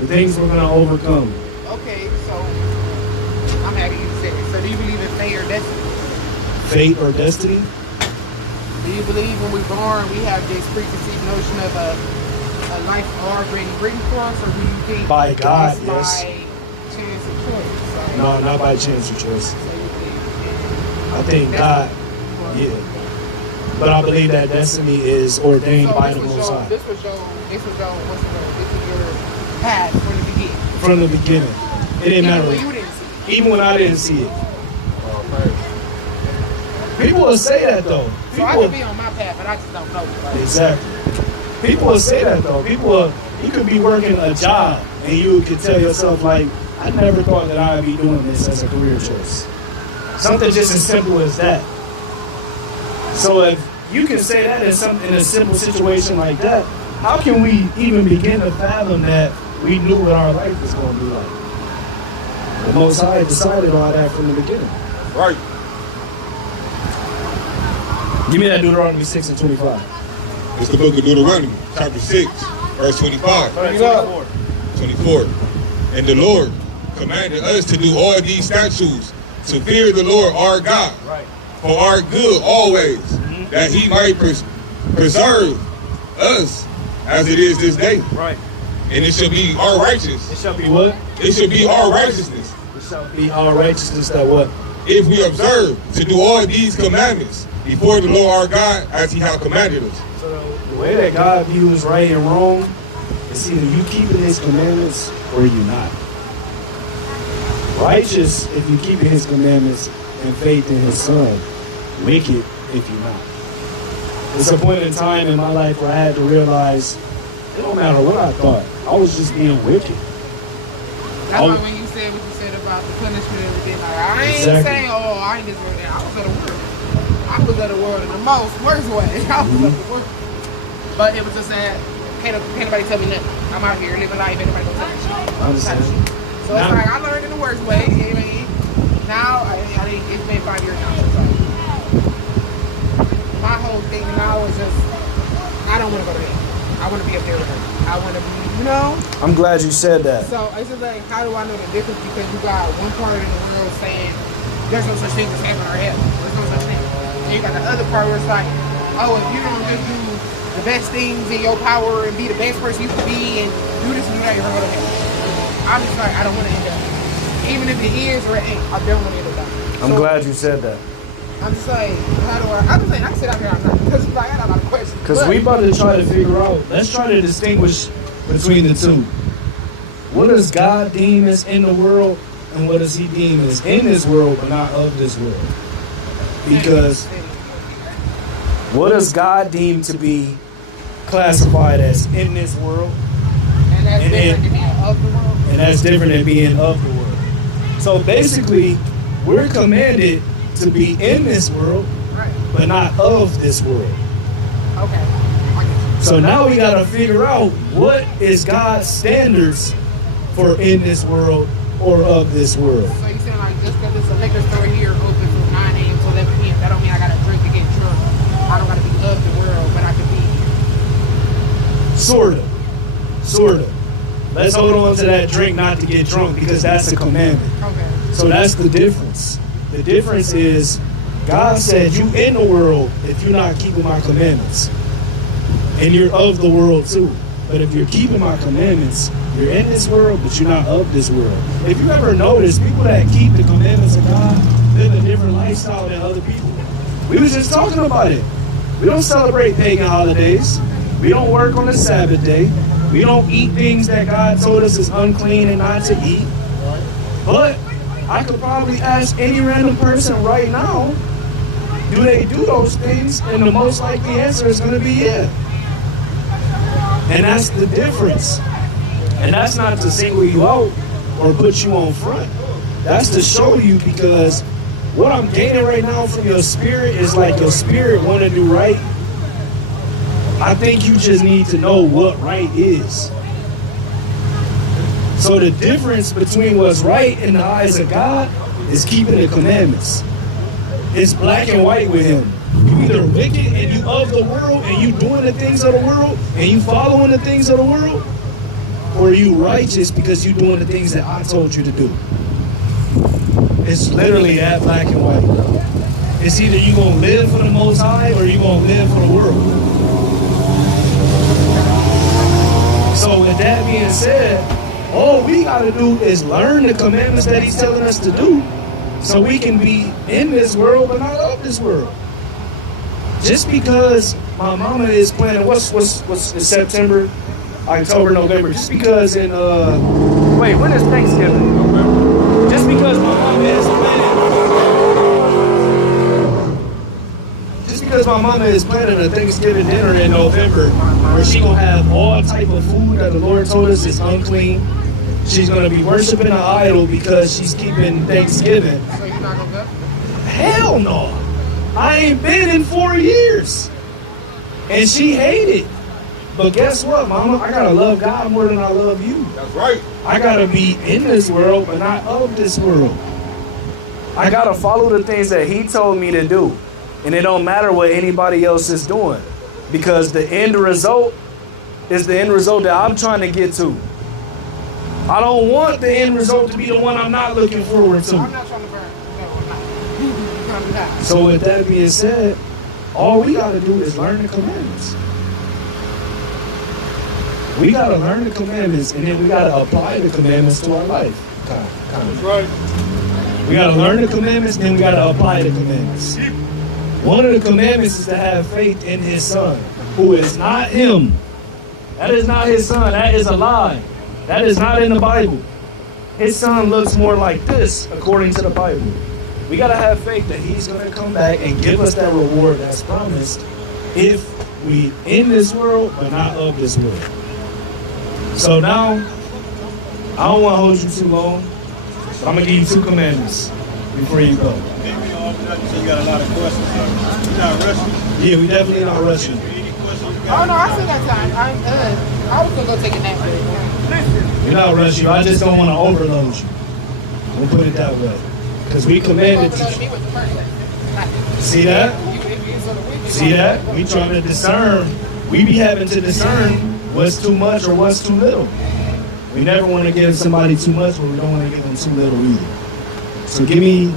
The things we're going to overcome. Okay, so I'm happy you said it. So do you believe in fate or destiny? Fate or destiny? Do you believe when we're born we have this preconceived notion of a life already written for us, or do you think By God, it's yes. by chance of choice? So No, not by chance or choice. I think God, yeah. But I believe that destiny is ordained by the Most High. This was your, what's the word? This was your path from the beginning. From the beginning. It didn't matter. Even when you didn't see it. Even when I didn't see it. People will say that though. So I could be on my path, but I just don't know. Right? Exactly. People will say that though. You could be working a job and you could tell yourself like, I never thought that I'd be doing this as a career choice. Something just as simple as that. So if you can say that in a simple situation like that, how can we even begin to fathom that we knew what our life was going to be like? The Most High decided all that from the beginning. Right. Give me that Deuteronomy 6 and 25. It's the book of Deuteronomy, chapter 6, verse 25. 24. And the Lord commanded us to do all these statutes, to fear the Lord our God, Right. for our good always, that he might preserve us as it is this day. Right. And it shall be our righteousness. It shall be what? It shall be our righteousness. It shall be our righteousness that what? If we observe to do all these commandments before the Lord our God as he hath commanded us. So the way that God views right and wrong is either you keeping his commandments or you not. Righteous if you keeping his commandments and faith in his son. Wicked if you're not. It's a point in time in my life where I had to realize it don't matter what I thought. I was just being wicked. That's why when you said what you said about the punishment and everything, like I ain't saying, oh, I ain't deserve that. I was of the world. I was of the world in the most worst way. I was of the world. But it was just that can't nobody tell me nothing. I'm out here living life. Anybody gonna tell me shit. I understand. So it's like I learned in the worst way. I mean, now it's been 5 years now. So my whole thing now is just I don't want to go to bed. I want to be up there with her. I want to be, you know. I'm glad you said that. So it's just like, how do I know the difference? Because you got one part in the world saying there's no such thing as heaven or hell. There's no such thing. And you got the other part where it's like, oh, if you don't just do the best things in your power and be the best person you can be and do this and do that, you're going to go to heaven. I'm just like, I don't want to end up. Even if it is or it ain't, I don't want to end up dying. I'm glad you said that. I'm just like, how do I just like, I sit out here, I'm not, because I got a lot of questions. Because we about to try to figure out, let's try to distinguish between the two. What does God deem as in the world, and what does he deem as in this world, but not of this world? Because what does God deem to be classified as in this world? And that's different than being of the world? And that's different than being of the world. So basically, we're commanded to be in this world, right, but not of this world. Okay. So now we gotta figure out what is God's standards for in this world or of this world. So you saying like just because it's a liquor store here open from 9 a.m. to 11 p.m., that don't mean I gotta drink to get drunk. I don't gotta be of the world, but I can be. Sort of. Let's hold on to that drink not to get drunk because that's a commandment. Okay. So that's the difference. The difference is God said you in the world if you're not keeping my commandments. And you're of the world too. But if you're keeping my commandments, you're in this world, but you're not of this world. If you ever notice, people that keep the commandments of God live a different lifestyle than other people. We was just talking about it. We don't celebrate pagan holidays. We don't work on the Sabbath day. We don't eat things that God told us is unclean and not to eat. But I could probably ask any random person right now, do they do those things? And the most likely answer is going to be yeah. And that's the difference. And that's not to single you out or put you on front. That's to show you, because what I'm gaining right now from your spirit is like your spirit want to do right. I think you just need to know what right is. So the difference between what's right in the eyes of God is keeping the commandments. It's black and white with him. You either wicked and you of the world and you doing the things of the world and you following the things of the world, or you righteous because you doing the things that I told you to do. It's literally that black and white, bro. It's either you gonna live for the Most High or you gonna live for the world. So with that being said, All we gotta do is learn the commandments that he's telling us to do, so we can be in this world but not of this world. Just because my mama is planning, what's in September, October, November, just because in wait, when is Thanksgiving? November. Just because my mama is planning a Thanksgiving dinner in November where she gonna have all type of food that the Lord told us is unclean. She's gonna be worshiping an idol because she's keeping Thanksgiving. So you're not gonna go? Hell no. I ain't been in 4 years. And she hated. But guess what, mama? I gotta love God more than I love you. That's right. I gotta be in this world, but not of this world. I gotta follow the things that he told me to do. And it don't matter what anybody else is doing. Because the end result is the end result that I'm trying to get to. I don't want the end result to be the one I'm not looking forward to. I'm not trying to burn. No, I'm not. So with that being said, all we gotta do is learn the commandments. We gotta learn the commandments, and then we gotta apply the commandments to our life. That's right. We gotta learn the commandments, then we gotta apply the commandments. One of the commandments is to have faith in his son, who is not him. That is not his son. That is a lie. That is not in the Bible. His son looks more like this, according to the Bible. We gotta have faith that he's gonna come back and give us that reward that's promised if we in this world, but not of this world. So now, I don't want to hold you too long, but I'm gonna give you 2 commandments before you go. You got a lot of questions. You're not rushing. Yeah, we definitely not rushing. Oh no, I still got time. I was gonna go take a nap. We're not rushing you. I just don't want to overload you. We'll put it that way. Because we commanded you. See that? See that? We trying to discern. We be having to discern what's too much or what's too little. We never want to give somebody too much, but we don't want to give them too little either. So give me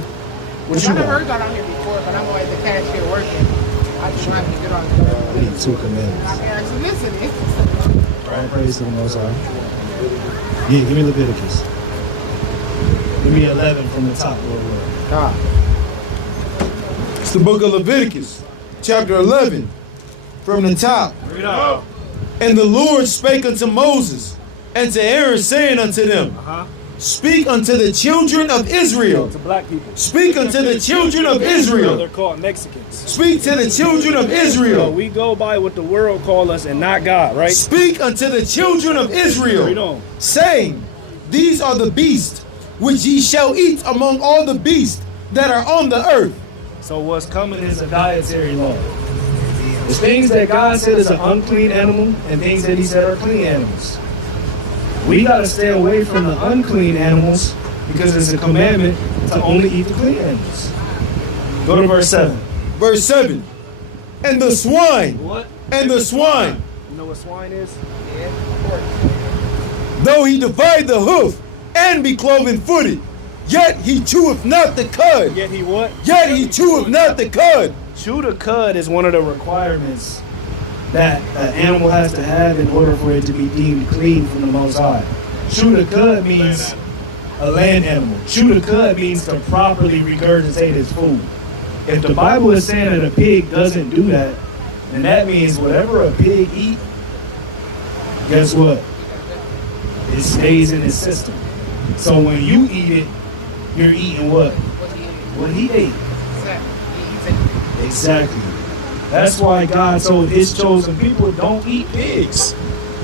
what you I've got. heard that on here before, but I'm always the cashier working. I just want to get on there. I need 2 commandments. I'm actually listening. All praise to the Most High. Yeah, give me Leviticus. Give me 11 from the top. It's the book of Leviticus, chapter 11, from the top. Read out. And the Lord spake unto Moses and to Aaron, saying unto them, Speak unto the children of Israel. To black people. Speak unto the children of Israel. They're called Mexicans. Speak to the children of So Israel. we go by what the world call us and not God, right? Speak unto the children of Read Israel, on. saying, These are the beasts which ye shall eat among all the beasts that are on the earth. So what's coming is a dietary law. The things that God said is an unclean animal and things that he said are clean animals. We got to stay away from the unclean animals because it's a commandment to only eat the clean animals. Go to verse 7. Verse 7. And the swine, What? and the swine, You know what swine is? though he divide the hoof and be cloven footed, yet he cheweth not the cud. Yet he what? Yet he cheweth not the cud. Chew the cud is one of the requirements that an animal has to have in order for it to be deemed clean from the Most High. Chew the cud means a land animal. Chew the cud means to properly regurgitate its food. If the Bible is saying that a pig doesn't do that, then that means whatever a pig eat, guess what? It stays in its system. So when you eat it, you're eating what? What he ate. Exactly. That's why God told his chosen people, don't eat pigs.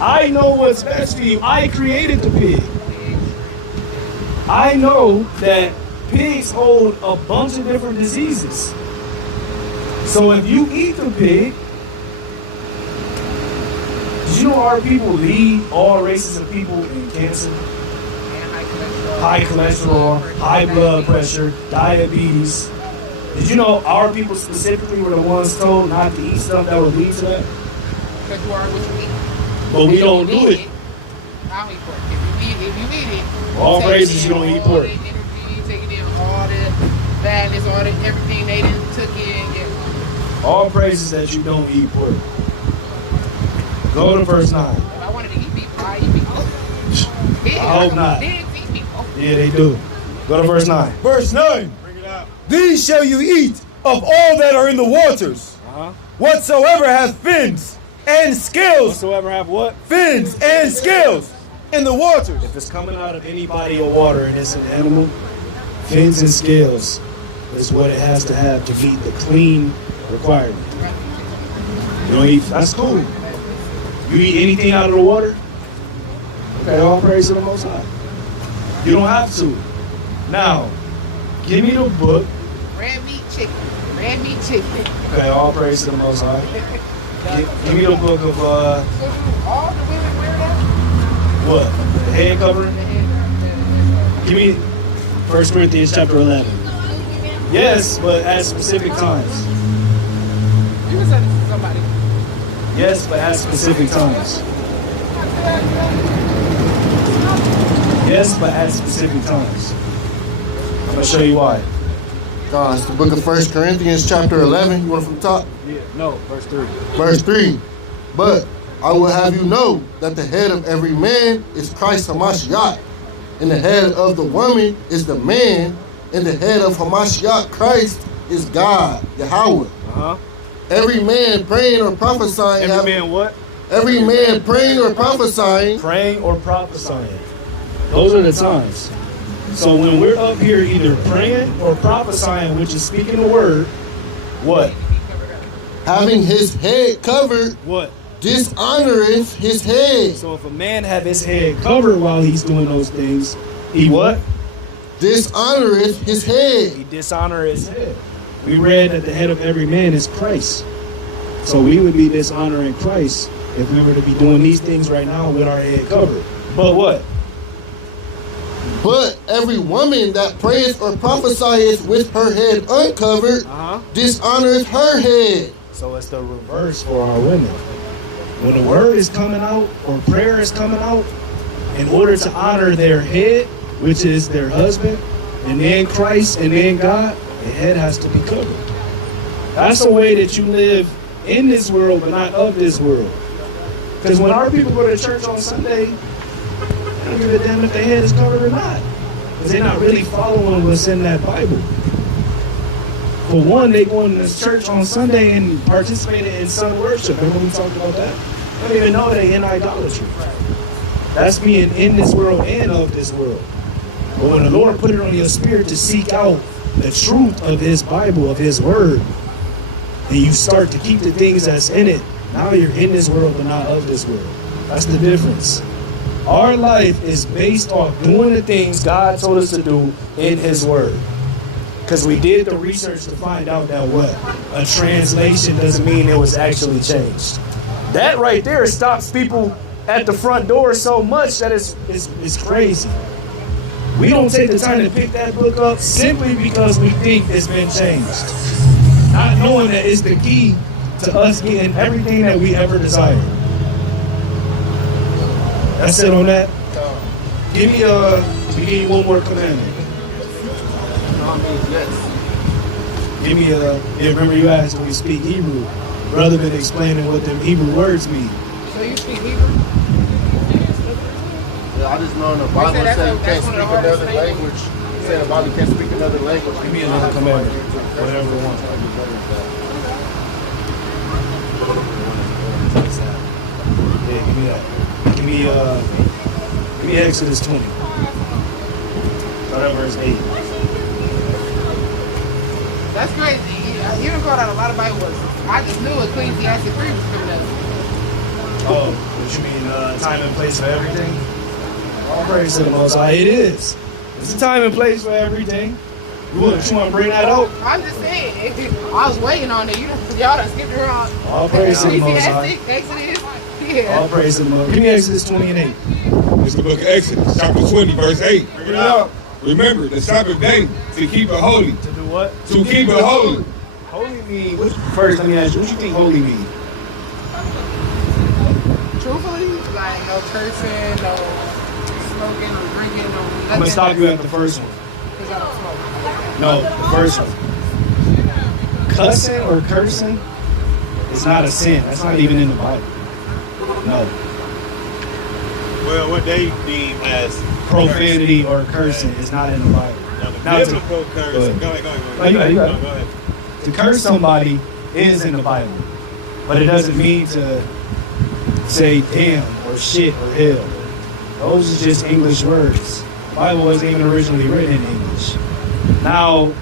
I know what's best for you. I created the pig. I know that pigs hold a bunch of different diseases. So if you eat the pig, did you know our people lead all races of people in cancer? High cholesterol, high blood pressure, diabetes. Did you know our people specifically were the ones told not to eat stuff that would lead to that? Because you are what you eat. But we don't do it. I'll eat pork. If you eat it, All take praises in you don't eat all pork. the energy, taking in all the badness, all the everything they done took in. Yeah. All praises that you don't eat pork. Go to verse 9. If I wanted to eat beef, I eat beef. I hope not. Pigs eat people. Yeah, they do. Go to verse 9. Verse 9. Bring it out. These shall you eat of all that are in the waters. Whatsoever hath fins and scales. Whatsoever have what? Fins and scales in the waters. If it's coming out of any body of water and it's an animal, fins and scales is what it has to have to meet the clean requirement. You don't eat, that's cool. You eat anything out of the water? Okay, all praise to the Most High. You don't have to. Now, give me the book. Red meat chicken. Red meat chicken. Okay, all praise to the Most High. Give me the book of, All the women wear that? what? The head covering? Give me 1 Corinthians chapter 11. Yes, but at specific times. You can send it to somebody. Yes, but at specific times. Yes, but at specific times. I'm going to show you why. It's the book of 1 Corinthians chapter 11. You want from the top? Yeah, no, verse 3. Verse 3. But I will have you know that the head of every man is Christ Hamashiach, and the head of the woman is the man, and the head of Hamashiach Christ is God, Yahweh. Every man praying or prophesying. Every man what? Every man praying or prophesying. Praying or prophesying. Those are the times. So when we're up here either praying or prophesying, which is speaking the word, what? Having his head covered. What? Dishonoreth his head. So if a man have his head covered while he's doing those things, he what? Dishonoreth his head. He dishonor his head. We read that the head of every man is Christ. So we would be dishonoring Christ if we were to be doing these things right now with our head covered. But what? But every woman that prayeth or prophesieth with her head uncovered dishonoreth her head. So it's the reverse for our women. When the word is coming out or prayer is coming out, in order to honor their head, which is their husband, and then Christ, and then God, the head has to be covered. That's the way that you live in this world, but not of this world. Because when our people go to church on Sunday, they don't give a damn if their head is covered or not. Because they're not really following what's in that Bible. For one, they go into church on Sunday and participating in sun worship. Remember we talked about that? They don't even know they in idolatry. That's being in this world and of this world. But when the Lord put it on your spirit to seek out the truth of his Bible, of his word, and you start to keep the things that's in it, now you're in this world but not of this world. That's the difference. Our life is based off doing the things God told us to do in his word. Because we did the research to find out that what? A translation doesn't mean it was actually changed. That right there stops people at the front door so much that it's crazy. We don't take the time to pick that book up simply because we think it's been changed. Not knowing that it's the key to us getting everything that we ever desired. That's it on that. Give me one more commandment. Give me remember you asked when we speak Hebrew. Brother been explaining what the Hebrew words mean. So you speak Hebrew? Yeah, I just know in the Bible it said you can't speak another language. It said the Bible can't speak another language. Give me another commandment. Whatever you want. Yeah, give me that. Give me Exodus 20. Start at verse 8. That's crazy. You done brought out a lot of Bible verses. I just knew Ecclesiastes 3 was coming up. Oh, what you mean time and place for everything? All praise to the Most High. It is. It's a time and place for everything. You want to bring that out? I'm just saying. I was waiting on it. Y'all done skipped around. All praise to the Most High. Exodus. Yeah. All praise to the Most High. Give me Exodus 20 and 8. It's the book of Exodus, chapter 20, verse 8. Bring it out. Remember the Sabbath day to keep it holy. To do what? To keep it holy. Holy mean, first let me ask you, what you think holy mean? Truthfully, like no cursing, no smoking, no drinking, no nothing. I'm going to stop you at the first one. Because I don't smoke. No, the first one. Cussing or cursing is not a sin. That's not even in the Bible. No. Well, what they deem as profanity or cursing is not in the Bible. Now, the biblical curse. Go ahead. No, you got it. Go ahead. To curse somebody is in the Bible, but it doesn't mean to say damn or shit or hell. Those are just English words. The Bible wasn't even originally written in English. Now,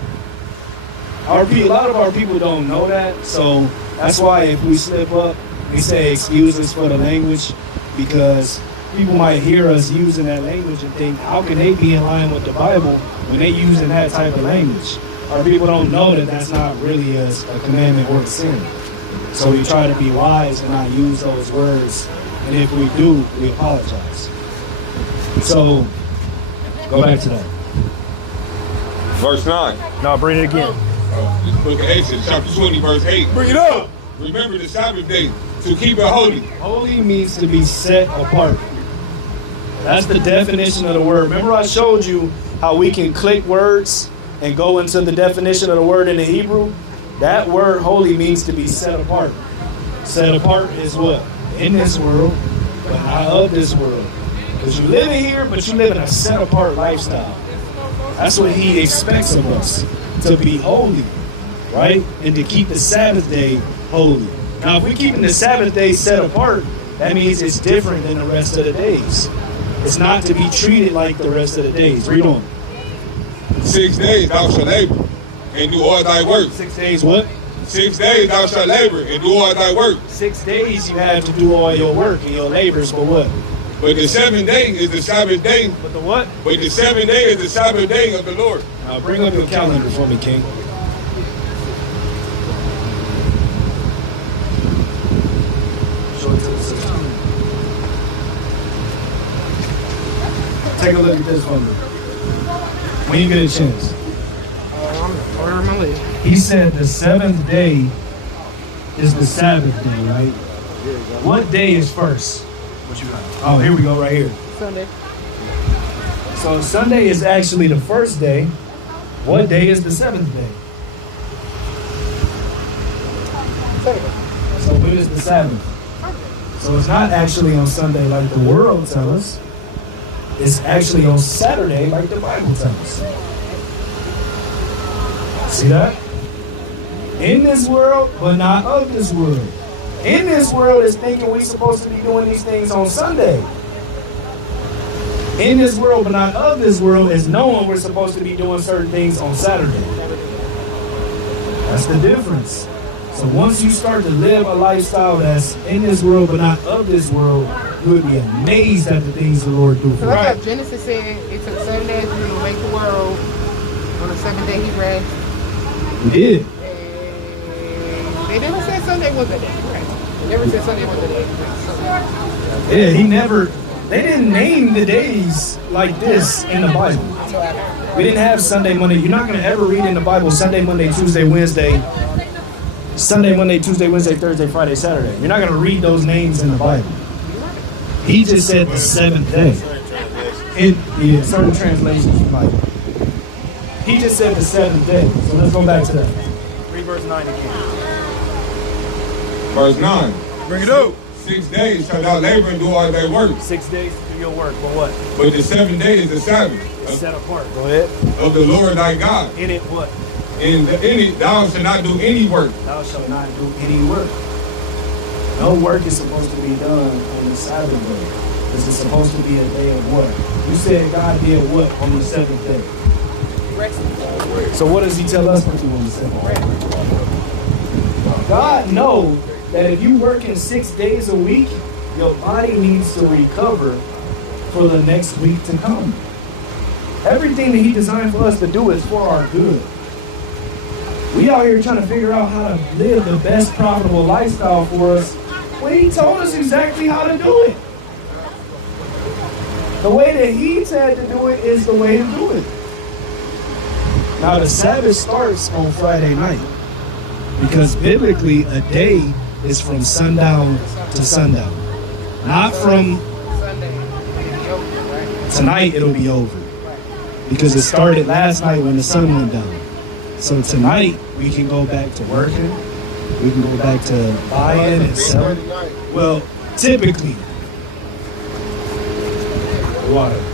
a lot of our people don't know that, so that's why if we slip up, we say excuse us for the language, because people might hear us using that language and think, how can they be in line with the Bible when they using that type of language? Our people don't know that that's not really a commandment or a sin. So we try to be wise and not use those words, and if we do, we apologize. So, go back to that. Verse 9. No, bring it again. This book of Exodus, chapter 20, verse 8. Bring it up. Remember the Sabbath day to keep it holy. Holy means to be set apart. That's the definition of the word. Remember I showed you how we can click words and go into the definition of the word in the Hebrew? That word holy means to be set apart. Set apart is what? In this world, but not of this world. Because you live in here, but you live in a set apart lifestyle. That's what he expects of us, to be holy, right? And to keep the Sabbath day holy. Now, if we're keeping the Sabbath day set apart, that means it's different than the rest of the days. It's not to be treated like the rest of the days. Read on. 6 days thou shalt labor and do all thy work. 6 days what? 6 days thou shalt labor and do all thy work. 6 days you have to do all your work and your labors, but what? But the 7th day is the Sabbath day. But the what? But the 7th day is the Sabbath day of the Lord. Now bring up your calendar for me, King. Show it to the sister. Take a look at this for me. When you get a chance. I'm ordering my list. He said the 7th day is the Sabbath day, right? What day is first? What you got? Oh, here we go, right here. Sunday. So Sunday is actually the first day. What day is the 7th day? So when is the Sabbath? So it's not actually on Sunday like the world tells us. It's actually on Saturday like the Bible tells us. See that? In this world, but not of this world. In this world is thinking we're supposed to be doing these things on Sunday. In this world, but not of this world, is knowing we're supposed to be doing certain things on Saturday. That's the difference. So once you start to live a lifestyle that's in this world, but not of this world, you would be amazed at the things the Lord do for you. Like how Genesis said, it took 7 days to make the world. On the 7th day, he rested. He did. They never said Sunday was a day, right? They never said Sunday was a day. Yeah, they didn't name the days like this in the Bible. We didn't have Sunday, Monday. You're not going to ever read in the Bible Sunday, Monday, Tuesday, Wednesday, Sunday, Monday, Tuesday, Wednesday, Thursday, Friday, Saturday. You're not going to read those names in the Bible. He just said the 7th day. In certain translations of the Bible. He just said the 7th day. So let's go back to that. Read verse 9 again. Verse 9. Bring it up. 6 days shalt thou labor and do all thy work. 6 days to do your work, but what? But the 7th day is the Sabbath Set apart. Go ahead. of the Lord thy God. In it what? In it thou shalt not do any work. Thou shalt not do any work. No work is supposed to be done on the Sabbath day. This is supposed to be a day of what? You said God did what on the 7th day? So what does he tell us to do on the 7th day? God knows that if you work in 6 days a week, your body needs to recover for the next week to come. Everything that he designed for us to do is for our good. We out here trying to figure out how to live the best profitable lifestyle for us when he told us exactly how to do it. The way that he said to do it is the way to do it. Now the Sabbath starts on Friday night because biblically a day is from sundown to sundown. Not from tonight it'll be over. Because it started last night when the sun went down. So tonight we can go back to working. We can go back to buying and selling. Well, typically. water.